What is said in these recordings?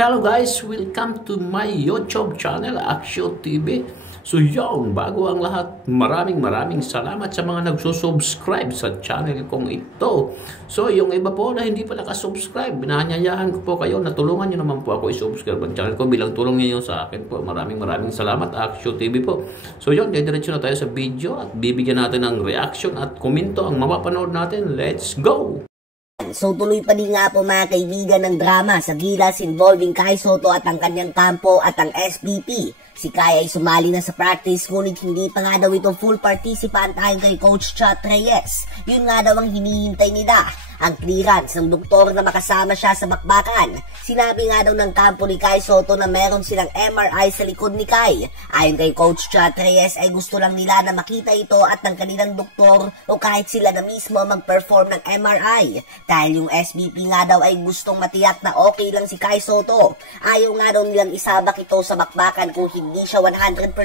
Hello guys, welcome to my YouTube channel, Aksyo TV. So yun, bago ang lahat, maraming salamat sa mga nagsusubscribe sa channel kong ito. So yung iba po na hindi pa nakasubscribe, binanyayahan ko po kayo na tulungan nyo naman po ako i-subscribe ang channel ko bilang tulong niyo sa akin po. Maraming salamat, Aksyo TV po. So yun, diretso na tayo sa video at bibigyan natin ng reaction at komento ang mapapanood natin. Let's go! So tuloy pa din nga po mga kaibigan ng drama sa Gilas involving Kai Sotto at ang kanyang kampo at ang SBP. Si Kai ay sumali na sa practice ngunit hindi pa nga daw ito full participant ayon kay Coach Chat Reyes. Yun nga daw ang hinihintay nila, ang clearance ng doktor na makasama siya sa bakbakan. Sinabi nga daw ng kampo ni Kai Sotto na meron silang MRI sa likod ni Kai. Ayon kay Coach Chat Reyes ay gusto lang nila na makita ito at ng kanilang doktor o kahit sila na mismo mag-perform ng MRI. Dahil yung SBP nga daw ay gustong matiyak na okay lang si Kai Sotto. Ayaw nga daw nilang isabak ito sa bakbakan kung hindi siya 100%.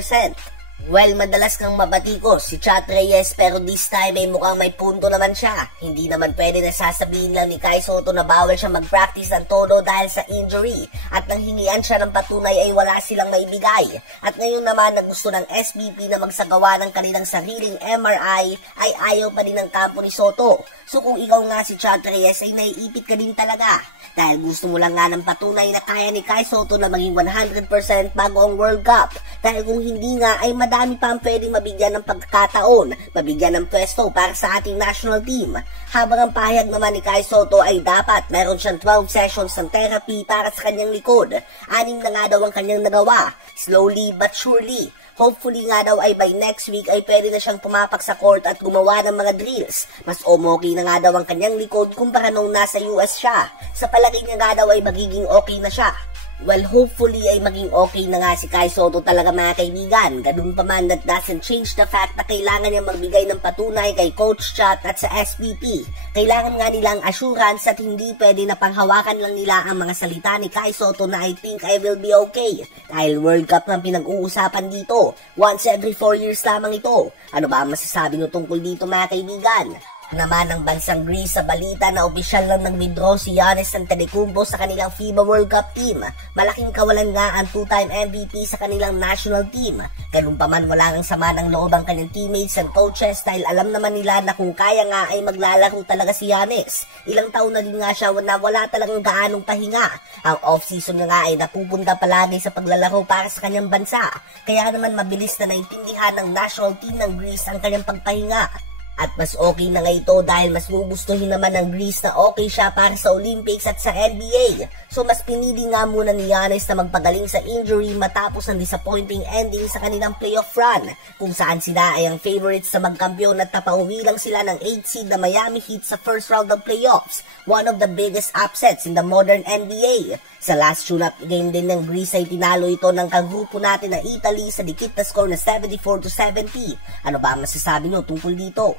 Well, madalas kang mabatikos si Chat Reyes pero this time ay mukhang may punto naman siya. Hindi naman pwede na sasabihin lang ni Kai Sotto na bawal siya mag-practice ng todo dahil sa injury. At nang hingian siya ng patunay ay wala silang maibigay. At ngayon naman na gusto ng SBP na magsagawa ng kanilang sariling MRI ay ayaw pa din ng kampo ni Sotto. So kung ikaw nga si Chat Reyes ay naiipit ka din talaga. Dahil gusto mo lang nga ng patunay na kaya ni Kai Sotto na maging 100% bago ang World Cup. Dahil kung hindi nga ay madami pa ang pwedeng mabigyan ng pagkakataon, mabigyan ng pwesto para sa ating national team. Habang ang pahayag naman ni Kai Sotto ay dapat meron siyang 12 sessions ng therapy para sa kanyang likod. 6 na nga daw ang kanyang nagawa, slowly but surely. Hopefully nga daw ay by next week ay pwede na siyang pumapak sa court at gumawa ng mga drills. Mas okay na nga daw ang kanyang likod kumpara nung nasa US siya. Sa palagay niya nga daw ay magiging okay na siya. Well, hopefully ay maging okay na nga si Kai Sotto talaga mga kaibigan. Ganun pa man, that doesn't change the fact na kailangan niya magbigay ng patunay kay Coach Chat at sa SBP. Kailangan nga nilang assurance at hindi pwede na panghawakan lang nila ang mga salita ni Kai Sotto na I think I will be okay. Dahil World Cup ang pinag-uusapan dito. Once every 4 years lamang ito. Ano ba ang masasabi nyo tungkol dito mga kaibigan? Naman ng bansang Greece sa balita na opisyal lang nag-withdraw si Giannis Antetokounmpo sa kanilang FIBA World Cup team. Malaking kawalan nga ang 2-time MVP sa kanilang national team. Ganun pa man wala ngang sama ng loob ang kanyang teammates and coaches dahil alam naman nila na kung kaya nga ay maglalaro talaga si Giannis. Ilang taon na din nga siya na wala talagang gaanong pahinga. Ang off-season nga ay napupunta palagi sa paglalaro para sa kanyang bansa. Kaya naman mabilis na naintindihan ng national team ng Greece ang kanyang pagpahinga. At mas okay na nga ito dahil mas gugustuhin naman ng Greece na okay siya para sa Olympics at sa NBA. So mas pinili nga muna ni Giannis na magpagaling sa injury matapos ang disappointing ending sa kanilang playoff run, kung saan sila ay ang favorites sa magkampiyon at napauwi lang sila ng 8 seed na Miami Heat sa first round of playoffs, one of the biggest upsets in the modern NBA. Sa last tune-up game din ng Greece ay tinalo ito ng kagrupo natin na Italy sa dikit na score na 74-70. Ano ba ang masasabi nyo tungkol dito?